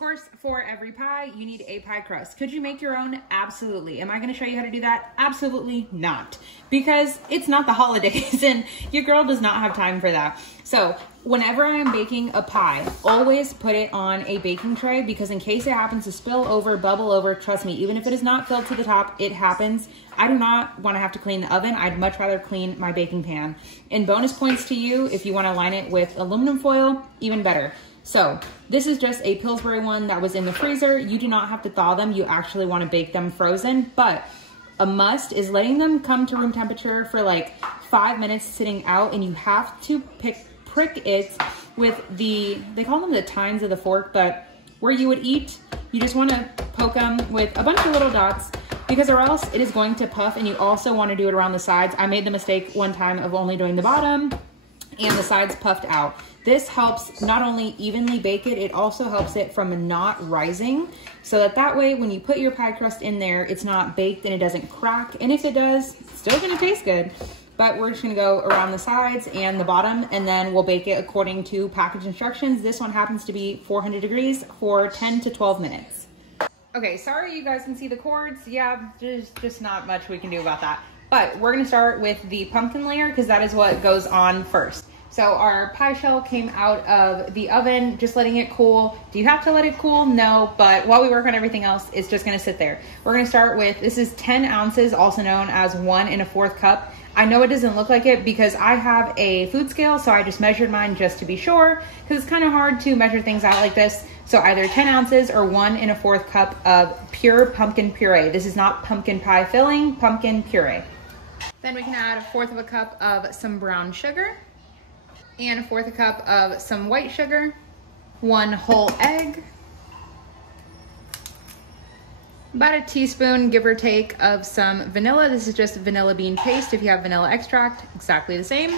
course, for every pie, you need a pie crust. Could you make your own? Absolutely. Am I going to show you how to do that? Absolutely not. Because it's not the holidays and your girl does not have time for that. So whenever I'm baking a pie, always put it on a baking tray, because in case it happens to spill over, bubble over, trust me, even if it is not filled to the top, it happens. I do not want to have to clean the oven. I'd much rather clean my baking pan. And bonus points to you, if you want to line it with aluminum foil, even better. So this is just a Pillsbury one that was in the freezer. You do not have to thaw them. You actually want to bake them frozen, but a must is letting them come to room temperature for like 5 minutes sitting out, and you have to prick it with they call them the tines of the fork, but where you would eat, you just want to poke them with a bunch of little dots, because or else it is going to puff, and you also want to do it around the sides. I made the mistake one time of only doing the bottom and the sides puffed out. This helps not only evenly bake it, it also helps it from not rising, so that way when you put your pie crust in there, it's not baked and it doesn't crack. And if it does, it's still gonna taste good. But we're just gonna go around the sides and the bottom, and then we'll bake it according to package instructions. This one happens to be 400 degrees for 10 to 12 minutes. Okay, sorry you guys can see the cords. Yeah, there's just not much we can do about that. But we're gonna start with the pumpkin layer, because that is what goes on first. So our pie shell came out of the oven, just letting it cool. Do you have to let it cool? No, but while we work on everything else, it's just gonna sit there. We're gonna start with, this is 10 ounces, also known as 1 1/4 cup. I know it doesn't look like it because I have a food scale, so I just measured mine just to be sure, because it's kind of hard to measure things out like this. So either 10 ounces or 1 1/4 cup of pure pumpkin puree. This is not pumpkin pie filling, pumpkin puree. Then we can add 1/4 cup of some brown sugar, and 1/4 cup of some white sugar, 1 whole egg, about a teaspoon, give or take, of some vanilla. This is just vanilla bean paste. If you have vanilla extract, exactly the same.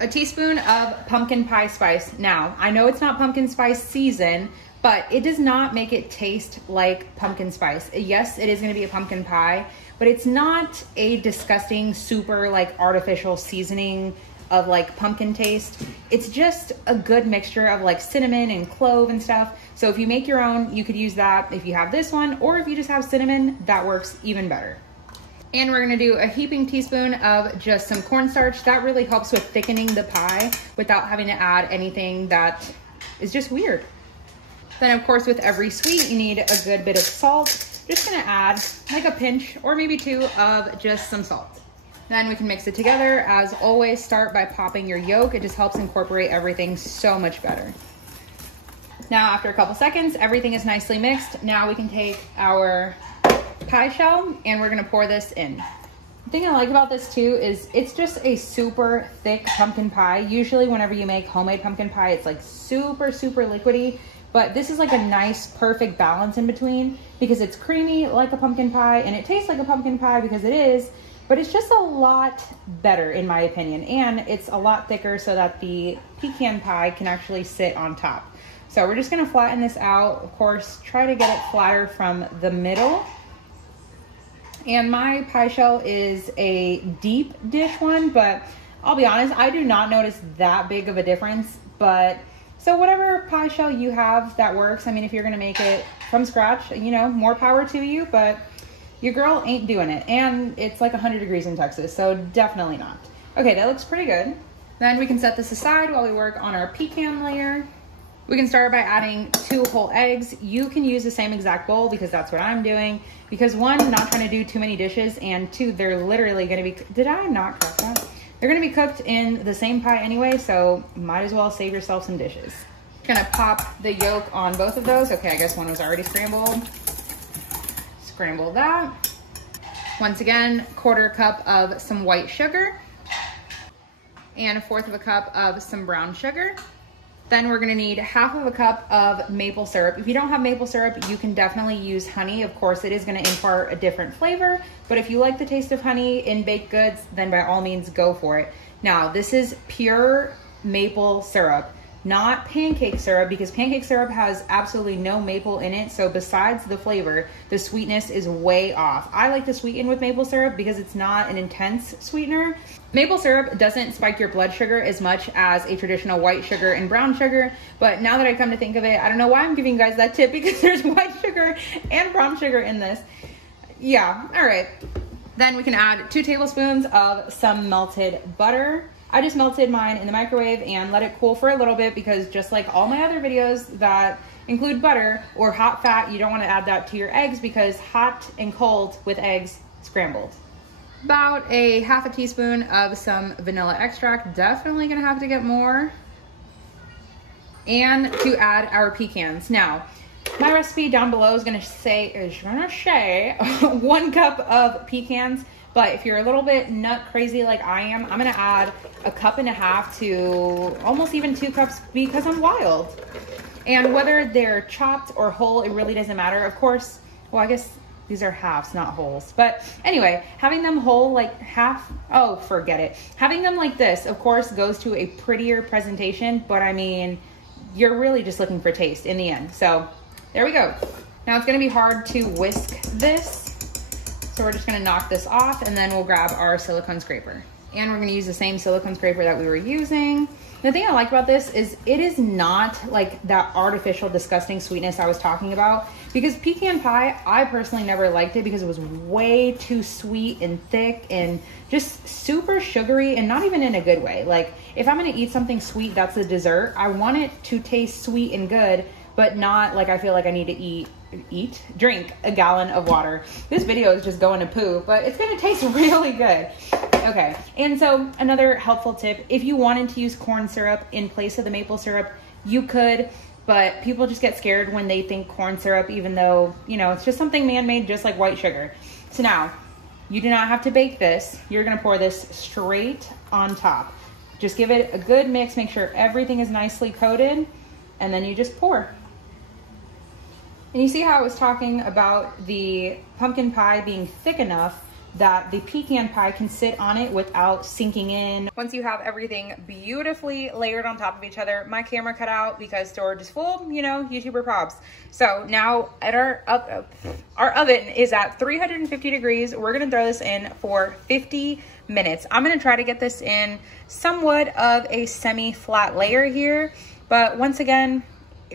A teaspoon of pumpkin pie spice. Now, I know it's not pumpkin spice season, but it does not make it taste like pumpkin spice. Yes, it is gonna be a pumpkin pie, but it's not a disgusting, super like artificial seasoning of like pumpkin taste. It's just a good mixture of like cinnamon and clove and stuff. So if you make your own, you could use that if you have this one, or if you just have cinnamon, that works even better. And we're gonna do a heaping teaspoon of just some cornstarch. That really helps with thickening the pie without having to add anything that is just weird. Then of course, with every sweet, you need a good bit of salt. Just gonna add like a pinch or maybe 2 of just some salt. Then we can mix it together. As always, start by popping your yolk. It just helps incorporate everything so much better. Now, after a couple seconds, everything is nicely mixed. Now we can take our pie shell and we're gonna pour this in. The thing I like about this too is it's just a super thick pumpkin pie. Usually whenever you make homemade pumpkin pie, it's like super, super liquidy. But this is like a nice, perfect balance in between, because it's creamy like a pumpkin pie and it tastes like a pumpkin pie because it is. But it's just a lot better in my opinion, and it's a lot thicker so that the pecan pie can actually sit on top. So we're just gonna flatten this out. Of course, try to get it flatter from the middle. And my pie shell is a deep dish one, but I'll be honest, I do not notice that big of a difference. But so whatever pie shell you have, that works. I mean, if you're gonna make it from scratch, you know, more power to you, but your girl ain't doing it. And it's like 100 degrees in Texas, so definitely not. Okay, that looks pretty good. Then we can set this aside while we work on our pecan layer. We can start by adding 2 whole eggs. You can use the same exact bowl, because that's what I'm doing. Because 1, not trying to do too many dishes, and 2, they're literally gonna be, did I not crack that? They're gonna be cooked in the same pie anyway, so might as well save yourself some dishes. Gonna pop the yolk on both of those. Okay, I guess one was already scrambled. Scramble that. Once again, 1/4 cup of some white sugar and 1/4 cup of some brown sugar. Then we're gonna need 1/2 cup of maple syrup. If you don't have maple syrup, you can definitely use honey. Of course, it is gonna impart a different flavor, but if you like the taste of honey in baked goods, then by all means go for it. Now, this is pure maple syrup. not pancake syrup, because pancake syrup has absolutely no maple in it. So besides the flavor, the sweetness is way off. I like to sweeten with maple syrup because it's not an intense sweetener. Maple syrup doesn't spike your blood sugar as much as a traditional white sugar and brown sugar. But now that I come to think of it, I don't know why I'm giving you guys that tip, because there's white sugar and brown sugar in this. Yeah, all right. Then we can add 2 tablespoons of some melted butter. I just melted mine in the microwave and let it cool for a little bit, because just like all my other videos that include butter or hot fat, you don't want to add that to your eggs, because hot and cold with eggs scrambled. About a half a teaspoon of some vanilla extract, definitely gonna have to get more. And to add our pecans. Now, my recipe down below is gonna say 1 cup of pecans. But if you're a little bit nut crazy like I am, I'm gonna add 1.5 cups to almost even 2 cups, because I'm wild. And whether they're chopped or whole, it really doesn't matter. Of course, well, I guess these are halves, not wholes. But anyway, having them whole, like half, oh, forget it. Having them like this, of course, goes to a prettier presentation, but I mean, you're really just looking for taste in the end. So there we go. Now it's gonna be hard to whisk this. So we're just gonna knock this off, and then we'll grab our silicone scraper. And we're gonna use the same silicone scraper that we were using. The thing I like about this is it is not like that artificial, disgusting sweetness I was talking about, because pecan pie, I personally never liked it because it was way too sweet and thick and just super sugary, and not even in a good way. Like, if I'm gonna eat something sweet that's a dessert, I want it to taste sweet and good, but not like I feel like I need to drink a gallon of water. This video is just going to poo, but it's gonna taste really good. Okay, and so another helpful tip, if you wanted to use corn syrup in place of the maple syrup, you could, but people just get scared when they think corn syrup, even though, you know, it's just something man-made, just like white sugar. So now, you do not have to bake this. You're gonna pour this straight on top. Just give it a good mix, make sure everything is nicely coated, and then you just pour. And you see how I was talking about the pumpkin pie being thick enough that the pecan pie can sit on it without sinking in. Once you have everything beautifully layered on top of each other, my camera cut out because storage is full, you know, YouTuber props. So now at our oven is at 350 degrees. We're gonna throw this in for 50 minutes. I'm gonna try to get this in somewhat of a semi-flat layer here, but once again,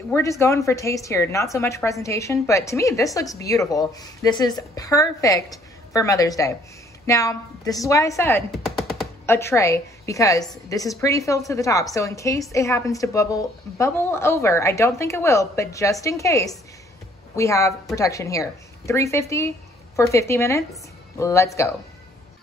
we're just going for taste here, not so much presentation, but to me, this looks beautiful. This is perfect for Mother's Day. Now, this is why I said a tray, because this is pretty filled to the top. So in case it happens to bubble over, I don't think it will, but just in case, we have protection here. 350 for 50 minutes. Let's go.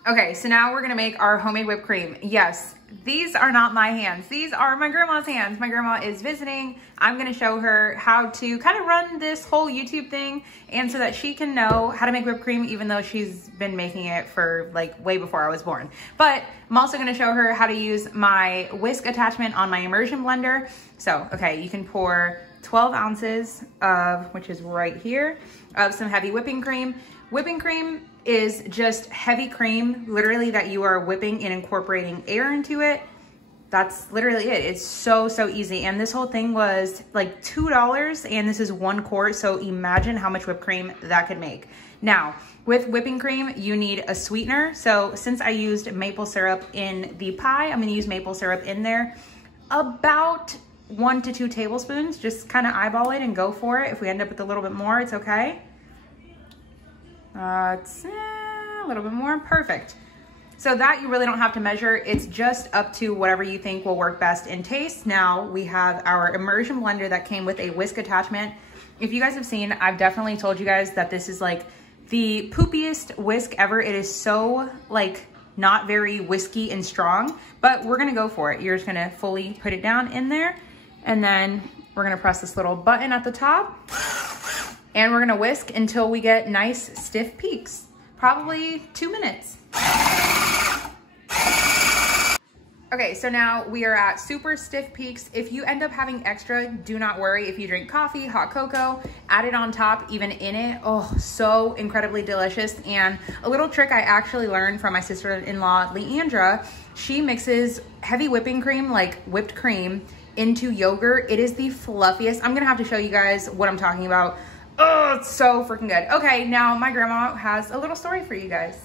Okay, so now we're gonna make our homemade whipped cream. Yes, these are not my hands. These are my grandma's hands. My grandma is visiting. I'm gonna show her how to kind of run this whole YouTube thing, and so that she can know how to make whipped cream, even though she's been making it for like way before I was born. But I'm also gonna show her how to use my whisk attachment on my immersion blender. So, okay, you can pour 12 ounces of, which is right here, of some heavy whipping cream. Whipping cream is just heavy cream, literally, that you are whipping and incorporating air into it. That's literally it. It's so, so easy. And this whole thing was like $2, and this is 1 quart. So imagine how much whipped cream that could make. Now, with whipping cream, you need a sweetener. So since I used maple syrup in the pie, I'm gonna use maple syrup in there. About 1 to 2 tablespoons, just kind of eyeball it and go for it. If we end up with a little bit more, it's okay. It's a little bit more, perfect. So that you really don't have to measure. It's just up to whatever you think will work best in taste. Now we have our immersion blender that came with a whisk attachment. If you guys have seen, I've definitely told you guys that this is like the poopiest whisk ever. It is so like not very whiskey and strong, but we're gonna go for it. You're just gonna fully put it down in there, and then we're gonna press this little button at the top, and we're gonna whisk until we get nice stiff peaks, probably 2 minutes. Okay, so now we are at super stiff peaks. If you end up having extra, do not worry. If you drink coffee, hot cocoa, add it on top, even in it. Oh, so incredibly delicious. And a little trick I actually learned from my sister-in-law, Leandra, she mixes heavy whipping cream, like whipped cream, into yogurt. It is the fluffiest. I'm gonna have to show you guys what I'm talking about. Oh, it's so freaking good. Okay, now my grandma has a little story for you guys.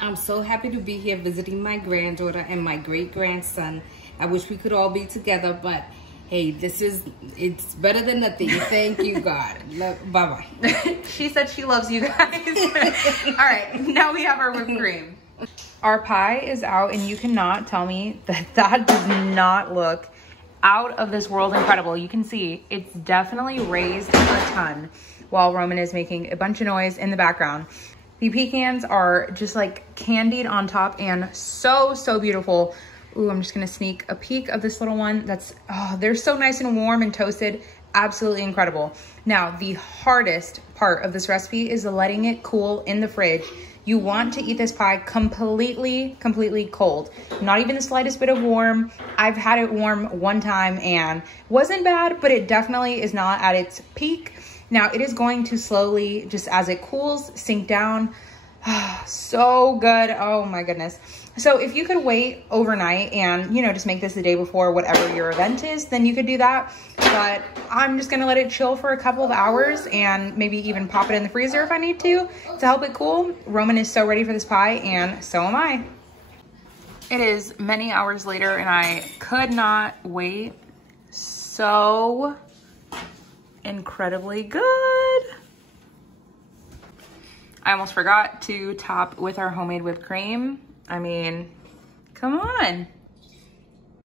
I'm so happy to be here visiting my granddaughter and my great-grandson. I wish we could all be together, but hey, it's better than nothing. Thank you, God. Bye-bye. She said she loves you guys. All right, now we have our whipped cream. Our pie is out, and you cannot tell me that does not look out of this world incredible. You can see it's definitely raised a ton while Roman is making a bunch of noise in the background. The pecans are just like candied on top and so beautiful. Ooh, I'm just gonna sneak a peek of this little one. They're so nice and warm and toasted. Absolutely incredible. Now, the hardest part of this recipe is letting it cool in the fridge. You want to eat this pie completely cold. Not even the slightest bit of warm. I've had it warm one time and wasn't bad, but it definitely is not at its peak. Now, it is going to slowly, just as it cools, sink down. So good. Oh my goodness. So if you could wait overnight and, you know, just make this the day before whatever your event is, then you could do that. But I'm just gonna let it chill for a couple of hours and maybe even pop it in the freezer if I need to help it cool. Roman is so ready for this pie, and so am I. It is many hours later and I could not wait. So incredibly good. I almost forgot to top with our homemade whipped cream. I mean, come on.